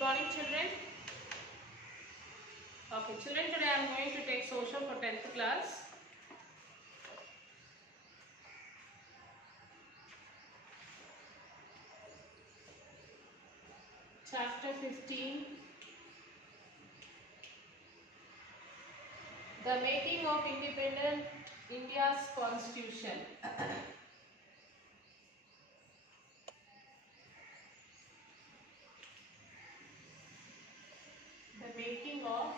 morning, children. Okay, children, today I am going to take social for 10th class. Chapter 15. The making of independent India's constitution. The making of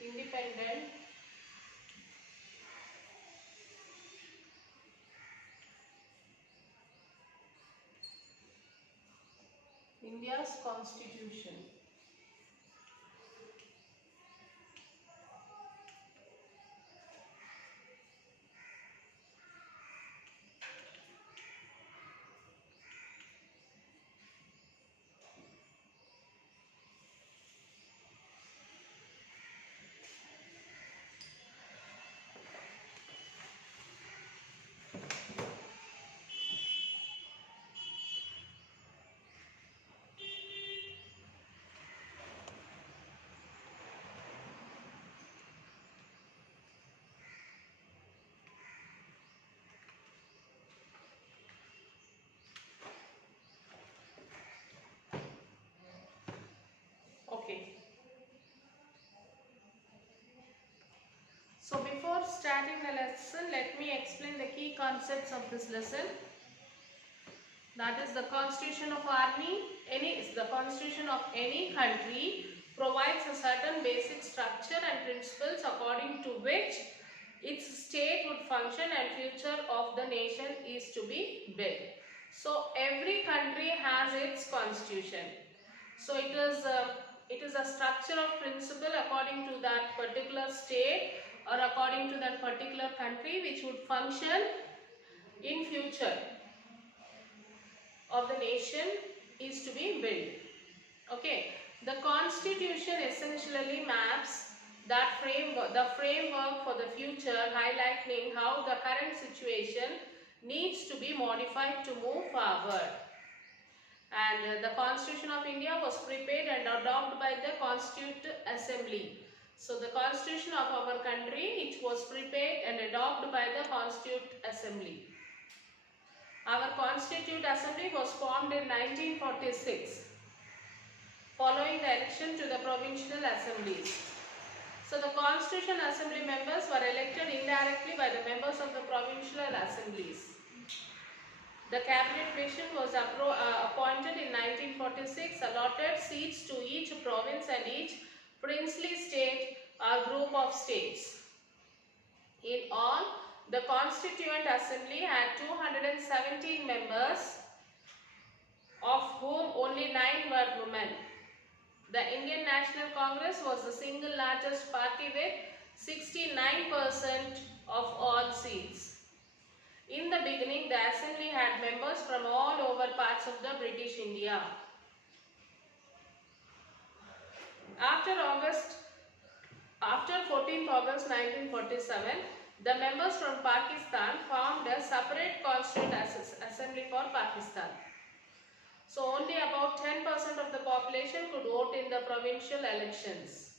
independent India's constitution. Okay. So before starting the lesson, let me explain the key concepts of this lesson. That is, the constitution of the constitution of any country provides a certain basic structure and principles according to which its state would function and future of the nation is to be built. So every country has its constitution. So it is a structure of principle according to that particular state or according to that particular country which would function in future of the nation is to be built. Okay, the constitution essentially maps the framework for the future, highlighting how the current situation needs to be modified to move forward. And the Constitution of India was prepared and adopted by the Constituent Assembly. So the Constitution of our country, it was prepared and adopted by the Constituent Assembly. Our Constituent Assembly was formed in 1946 following the election to the provincial assemblies. So the Constitution Assembly members were elected indirectly by the members of the provincial assemblies. The cabinet mission was appointed in 1946, allotted seats to each province and each princely state or group of states. In all, the Constituent Assembly had 217 members, of whom only 9 were women. The Indian National Congress was the single largest party with 69% of all seats. In the beginning, the assembly had members from all over parts of the British India. After 14th August 1947, the members from Pakistan formed a separate Constituent Assembly for Pakistan. So only about 10% of the population could vote in the provincial elections.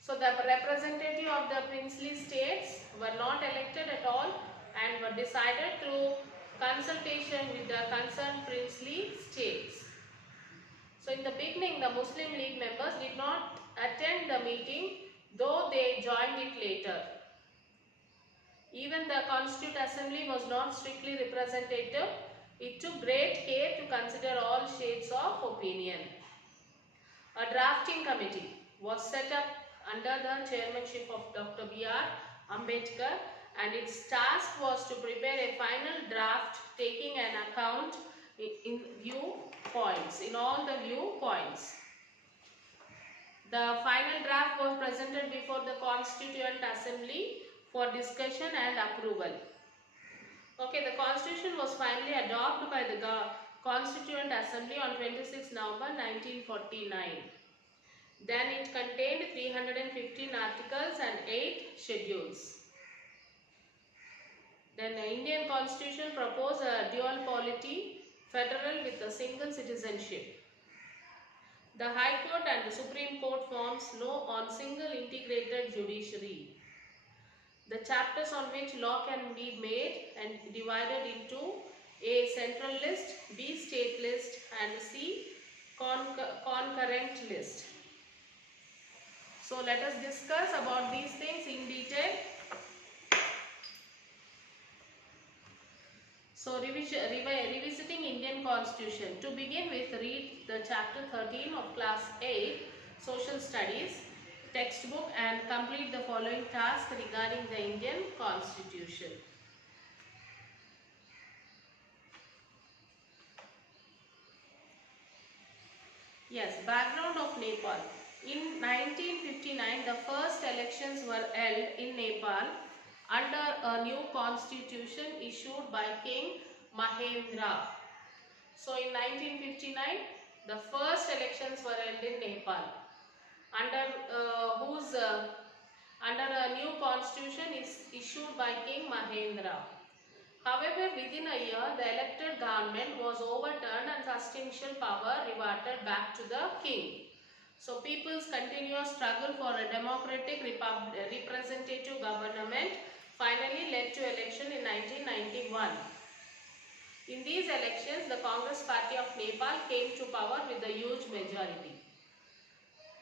So the representative of the princely states were not elected at all and were decided through consultation with the concerned princely states. So in the beginning, the Muslim League members did not attend the meeting, though they joined it later. Even the Constituent Assembly was not strictly representative. It took great care to consider all shades of opinion. A drafting committee was set up under the chairmanship of Dr. B.R. Ambedkar, and its task was to prepare a final draft taking an account in all the viewpoints. The final draft was presented before the Constituent Assembly for discussion and approval. Okay, the Constitution was finally adopted by the Constituent Assembly on 26 November 1949. Then it contained 315 articles and 8 schedules. Then the Indian Constitution proposed a dual polity federal with a single citizenship. The High Court and the Supreme Court forms no on single integrated judiciary. The chapters on which law can be made and divided into A. Central list, B. State list, and C. Concurrent list. So let us discuss about these things in detail. So revisiting Indian Constitution. To begin with, read the chapter 13 of class 8 Social Studies textbook and complete the following task regarding the Indian Constitution. Yes, background of Nepal. In 1959, the first elections were held in Nepal under a new constitution issued by King Mahendra. So in 1959, the first elections were held in Nepal under a new constitution is issued by King Mahendra. However, within a year, the elected government was overturned and substantial power reverted back to the king. So, people's continuous struggle for a democratic representative government finally led to election in 1991. In these elections, the Congress Party of Nepal came to power with a huge majority.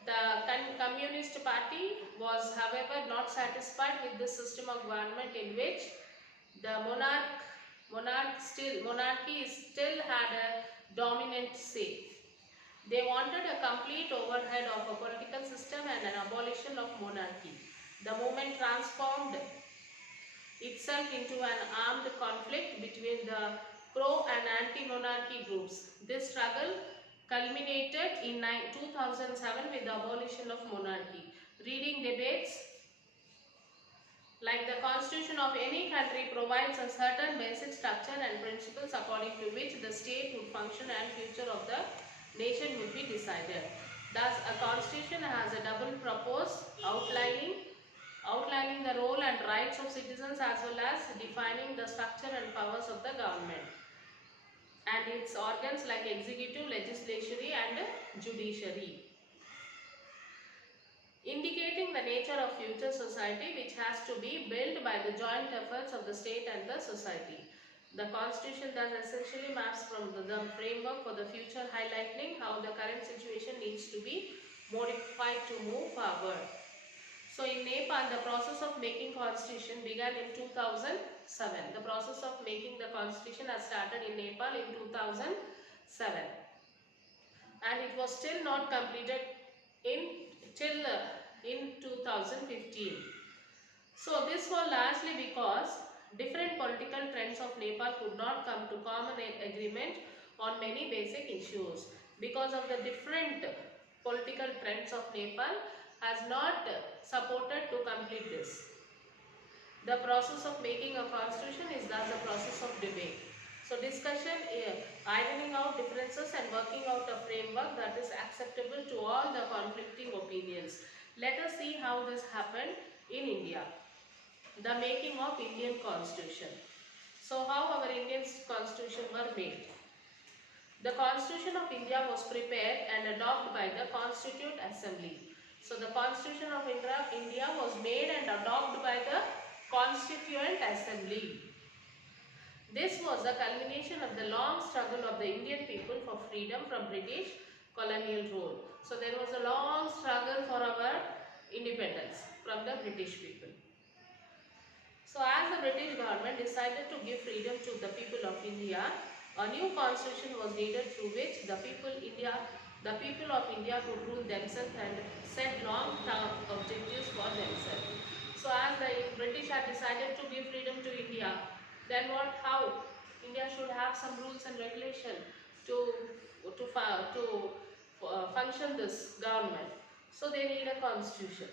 The Communist Party was, however, not satisfied with the system of government in which the monarchy still had a dominant say. They wanted a complete overhead of a political system and an abolition of monarchy. The movement transformed itself into an armed conflict between the pro and anti-monarchy groups. This struggle culminated in 2007 with the abolition of monarchy. Reading debates. Like the constitution of any country provides a certain basic structure and principles according to which the state would function and future of the nation would be decided. Thus, a constitution has a double purpose, outlining the role and rights of citizens as well as defining the structure and powers of the government and its organs like executive, legislature and judiciary. Indicating the nature of future society which has to be built by the joint efforts of the state and the society. The constitution thus essentially maps from the framework for the future, highlighting how the current situation needs to be modified to move forward. So in Nepal, the process of making constitution began in 2007. The process of making the constitution has started in Nepal in 2007 and it was still not completed in 2015. So this was largely because different political trends of Nepal could not come to common agreement on many basic issues. Because of the different political trends of Nepal has not supported to complete this. The process of making a constitution is thus a process of debate. So discussion, ironing out differences and working out a framework that is acceptable to all the conflicting opinions. Let us see how this happened in India. The making of Indian Constitution. So how our Indian Constitution were made? The Constitution of India was prepared and adopted by the Constituent Assembly. So the Constitution of India was made and adopted by the Constituent Assembly. This was the culmination of the long struggle of the Indian people for freedom from British colonial rule. So there was a long struggle for our independence from the British people. So as the British government decided to give freedom to the people of India, a new constitution was needed through which the people of India could rule themselves and set long-term objectives for themselves. So as the British had decided to give freedom to India, then how India should have some rules and regulation to function this government. So they need a constitution.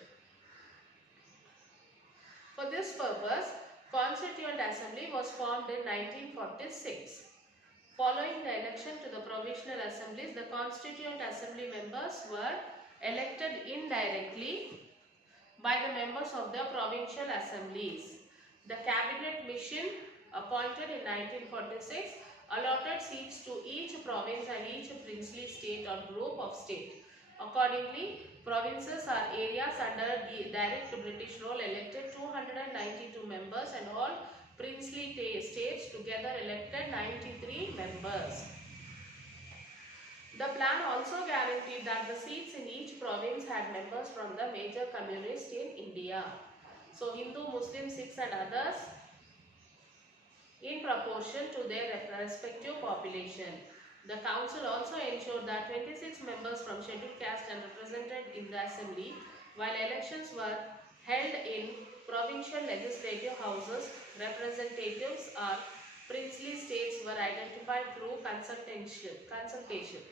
For this purpose, Constituent Assembly was formed in 1946. Following the election to the provisional assemblies, the Constituent Assembly members were elected indirectly by the members of the provincial assemblies. The cabinet mission appointed in 1946 allotted seats to each province and each princely state or group of state. Accordingly, provinces or areas under the direct British rule elected 292 members and all princely states together elected 93 members. The plan also guaranteed that the seats in each province had members from the major communists in India. So Hindu, Muslim, Sikhs and others in proportion to their respective population. The council also ensured that 26 members from scheduled caste are represented in the assembly, while elections were held in provincial legislative houses. Representatives or princely states were identified through consultation.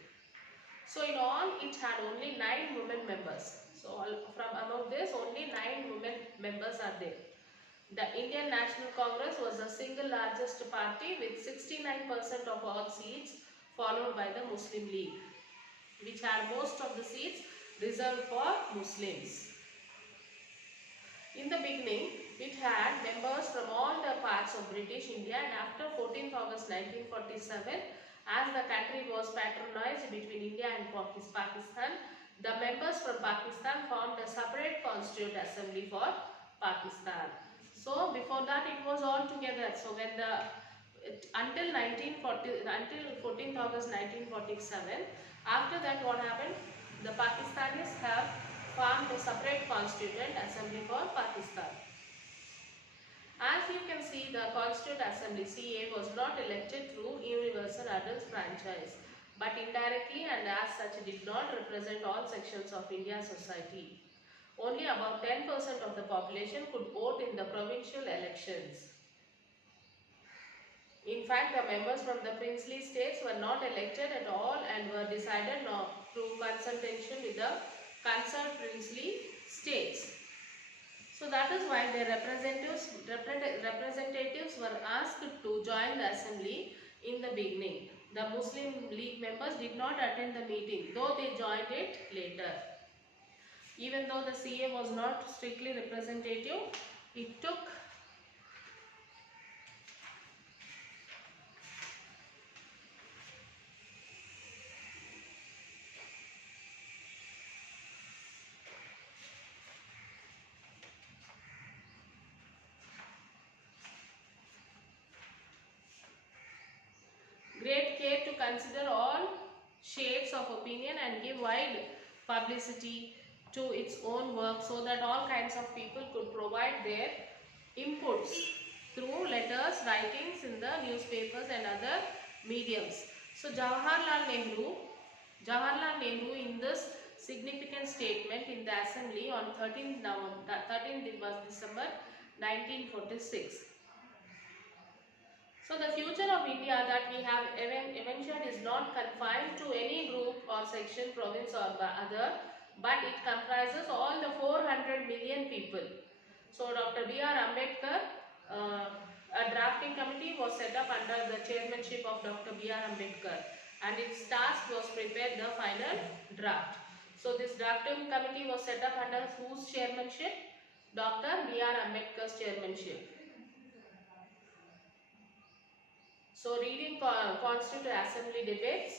So in all, it had only 9 women members. So from among this, only 9 women members are there. The Indian National Congress was the single largest party with 69% of all seats, followed by the Muslim League, which had most of the seats reserved for Muslims. In the beginning, it had members from all the parts of British India, and after 14th August 1947, as the country was patronized between India and Pakistan, the members from Pakistan formed a separate constituent assembly for Pakistan. So before that it was all together. So when until 14th August 1947, after that what happened? The Pakistanis have formed a separate constituent assembly for Pakistan. As you can see, the Constituent Assembly CA was not elected through universal adult franchise, but indirectly, and as such did not represent all sections of India's society. Only about 10% of the population could vote in the provincial elections. In fact, the members from the princely states were not elected at all and were decided through consultation with the concerned princely states. So that is why their representatives were asked to join the assembly in the beginning. The Muslim League members did not attend the meeting, though they joined it later. Even though the CA was not strictly representative, it took great care to consider all shades of opinion and give wide publicity to its own work, so that all kinds of people could provide their inputs through letters, writings in the newspapers and other mediums. So Jawaharlal Nehru in this significant statement in the assembly on 13th December 1946. So the future of India that we have eventually is not confined to any group or section, province or other, but it comprises all the 400 million people. So Dr. B.R. Ambedkar, a drafting committee was set up under the chairmanship of Dr. B.R. Ambedkar, and its task was prepare the final draft. So this drafting committee was set up under whose chairmanship? Dr. B.R. Ambedkar's chairmanship. So reading Constituent Assembly debates,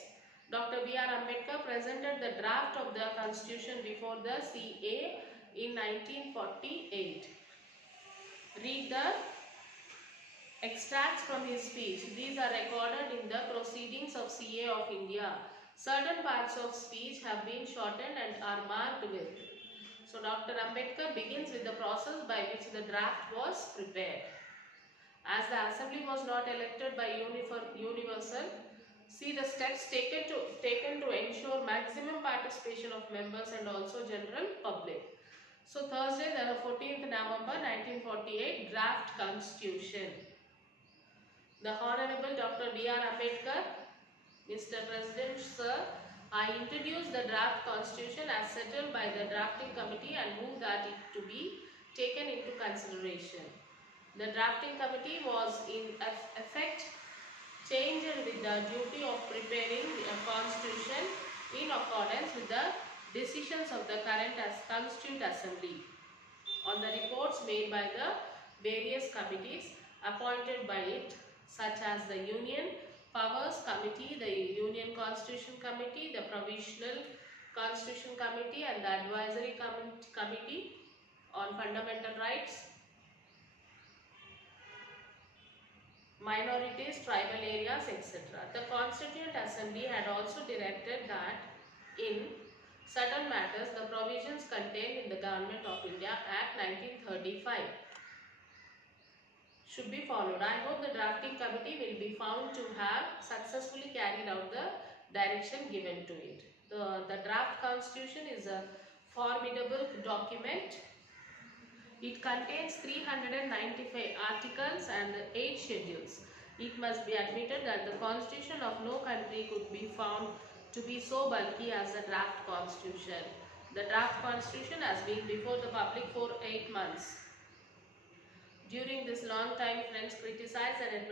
Dr. B.R. Ambedkar presented the draft of the Constitution before the CA in 1948. Read the extracts from his speech. These are recorded in the Proceedings of CA of India. Certain parts of speech have been shortened and are marked with. So Dr. Ambedkar begins with the process by which the draft was prepared. As the assembly was not elected by universal, see the steps taken to ensure maximum participation of members and also general public. So Thursday, the 14th November 1948, draft constitution. The Honorable Dr. B.R. Ambedkar, Mr. President, sir, I introduce the draft constitution as settled by the drafting committee and move that it to be taken into consideration. The drafting committee was in effect changed with the duty of preparing a constitution in accordance with the decisions of the current Constituent Assembly on the reports made by the various committees appointed by it, such as the Union, Powers Committee, the Union Constitution Committee, the Provisional Constitution Committee, and the Advisory Committee on Fundamental Rights, minorities, tribal areas, etc. The Constituent Assembly had also directed that in certain matters the provisions contained in the Government of India Act 1935 should be followed. I hope the drafting committee will be found to have successfully carried out the direction given to it. The draft constitution is a formidable document. It contains 395 articles and 8 schedules. It must be admitted that the constitution of no country could be found to be so bulky as the draft constitution. The draft constitution has been before the public for 8 months. During this long time, friends criticized and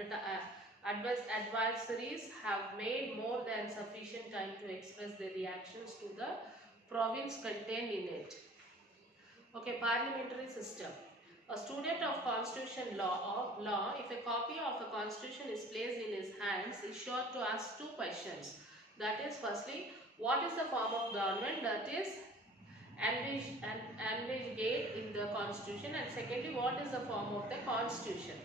adversaries have made more than sufficient time to express their reactions to the province contained in it. Okay, parliamentary system. A student of constitution law, if a copy of a constitution is placed in his hands, is sure to ask two questions. That is, firstly, what is the form of government that is envisaged in the constitution, and secondly, what is the form of the constitution?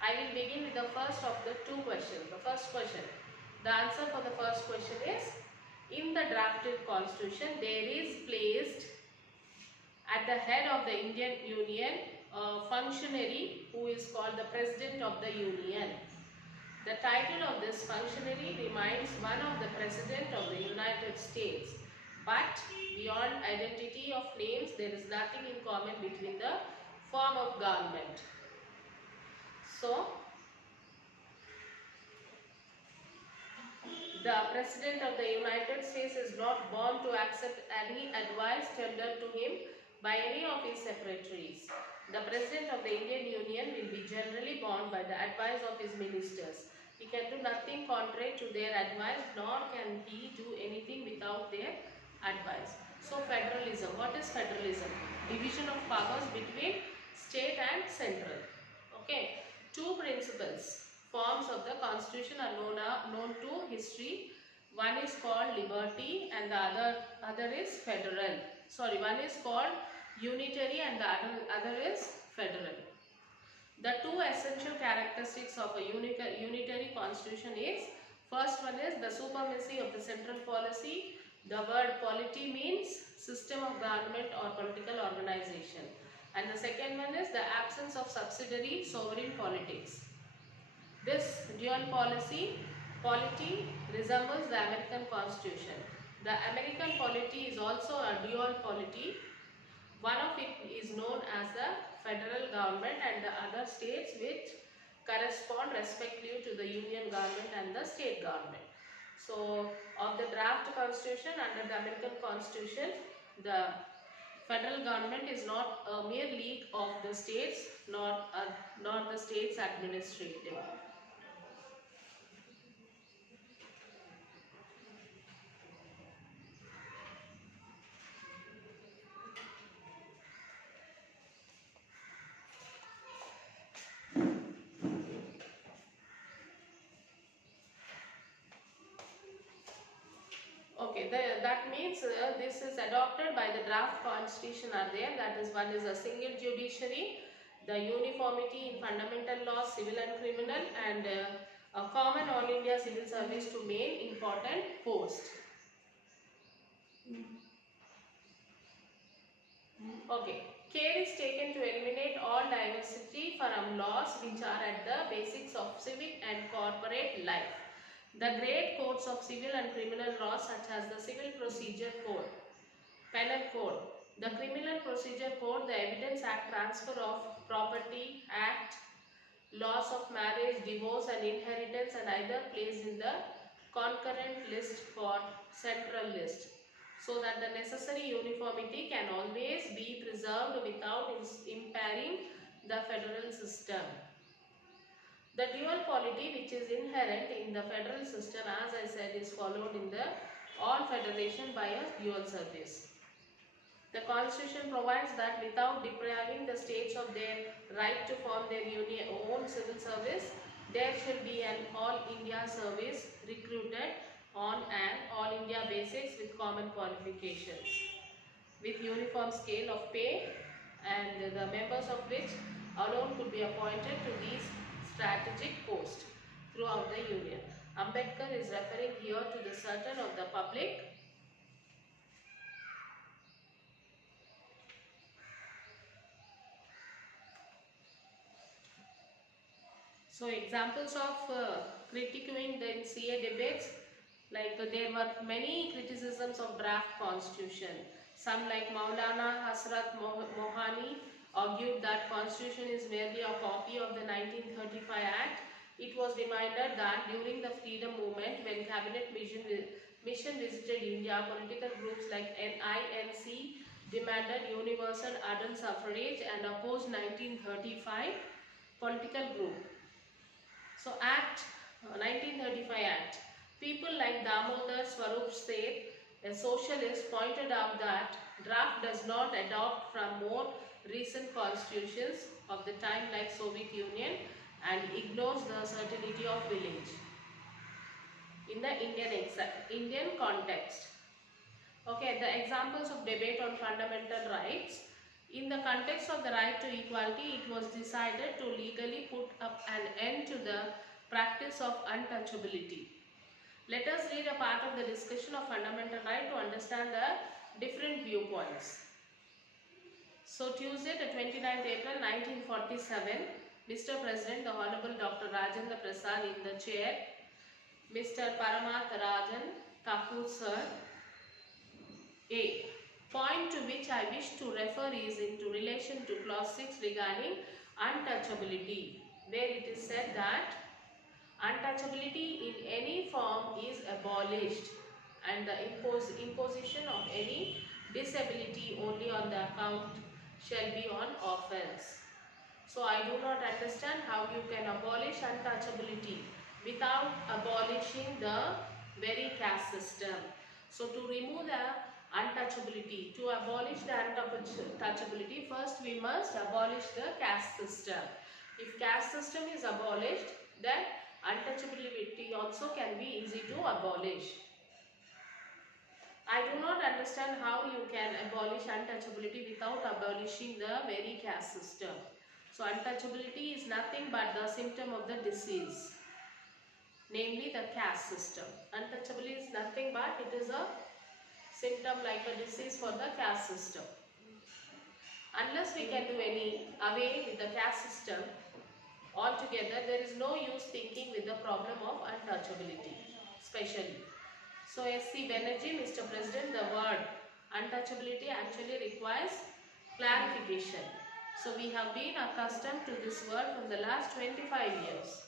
I will begin with the first of the two questions. The first question, the answer for the first question is, in the drafted constitution there is placed at the head of the Indian Union a functionary who is called the President of the Union. The title of this functionary reminds one of the President of the United States, but beyond identity of names there is nothing in common between the form of government. So, the President of the United States is not bound to accept any advice tendered to him by any of his secretaries. The President of the Indian Union will be generally bound by the advice of his ministers. He can do nothing contrary to their advice, nor can he do anything without their advice. So, federalism. What is federalism? Division of powers between state and central. Okay. Two principles, forms of the constitution are known to history. One is called liberty and the other is federal. One is called unitary and the other is federal. The two essential characteristics of a unitary constitution is, first one is the supremacy of the central policy. The word polity means system of government or political organization. And the second one is the absence of subsidiary sovereign politics. This dual polity resembles the American Constitution. The American polity is also a dual polity. One of it is known as the federal government and the other states which correspond respectively to the union government and the state government. So, of the draft constitution under the American Constitution, the federal government is not a mere league of the states, nor the states administrative. Okay, that means this is adopted by the draft constitution are there. That is, one is a single judiciary, the uniformity in fundamental laws, civil and criminal, and a common all India civil service to main important post. Okay, care is taken to eliminate all diversity from laws which are at the basics of civic and corporate life. The great codes of civil and criminal laws such as the Civil Procedure Code, Penal Code, the Criminal Procedure Code, the Evidence Act, Transfer of Property Act, laws of marriage, divorce and inheritance are either placed in the concurrent list for central list, so that the necessary uniformity can always be preserved without impairing the federal system. The dual polity which is inherent in the federal system, as I said, is followed in the all federation by a dual service. The constitution provides that without depriving the states of their right to form their own civil service, there should be an All India service recruited on an All India basis with common qualifications, with uniform scale of pay, and the members of which alone could be appointed to these strategic posts throughout the Union. Ambedkar is referring here to the certain of the public. So examples of critiquing the CA debates, like there were many criticisms of draft constitution. Some like Maulana Hasrat Mohani argued that constitution is merely a copy of the 1935 Act. It was reminded that during the freedom movement, when cabinet mission visited India, political groups like NINC demanded universal adult suffrage and opposed 1935 political group. So 1935 Act. People like Damodar Swarup Seth, a socialist, pointed out that draft does not adopt from more recent constitutions of the time like Soviet Union and ignores the certainty of village. In the Indian context. Okay, the examples of debate on fundamental rights. In the context of the right to equality, it was decided to legally put up an end to the practice of untouchability. Let us read a part of the discussion of fundamental right to understand the different viewpoints. So Tuesday, the 29th April 1947, Mr. President, the Honorable Dr. Rajendra Prasad in the chair, Mr. Paramath Rajan Thakur sir. A point to which I wish to refer is into relation to clause 6 regarding untouchability, where it is said that untouchability in any form is abolished and the imposition of any disability only on the account shall be on offence. So I do not understand how you can abolish untouchability without abolishing the very caste system. So to remove the untouchability, to abolish the untouchability, first we must abolish the caste system. If caste system is abolished, then untouchability also can be easy to abolish. I do not understand how you can abolish untouchability without abolishing the very caste system. So untouchability is nothing but the symptom of the disease, namely the caste system. Untouchability is nothing but it is a symptom like a disease for the caste system. Unless we can do any away with the caste system altogether, there is no use thinking with the problem of untouchability, especially. So S.C. Banerjee, Mr. President, the word untouchability actually requires clarification. So we have been accustomed to this word from the last 25 years.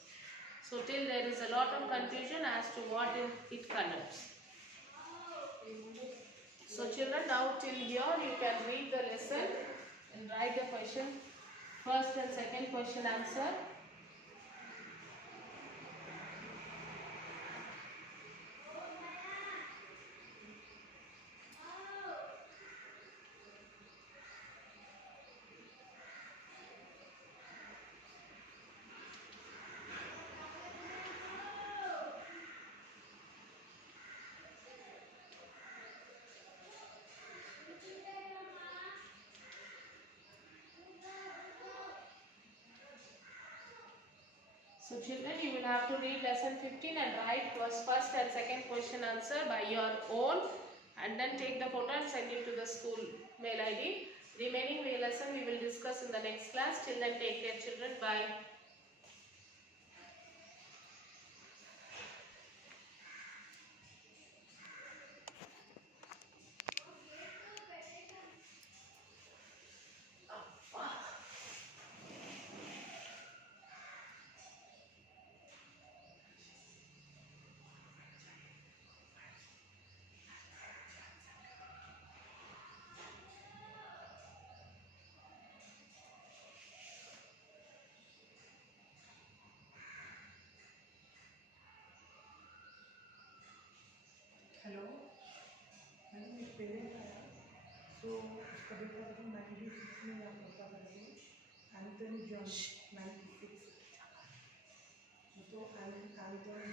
So till there is a lot of confusion as to what it connotes. So children, now till here you can read the lesson and write the question, first and second question answer. So children, you will have to read lesson 15 and write first and second question answer by your own, and then take the photo and send it to the school mail ID. Remaining lesson we will discuss in the next class. Till then, take care children. Bye. Hello मैंने एक parent आया तो उसका बेटा था 96 में यहाँ पढ़ता था एंथनी जॉन 96 तो I will tell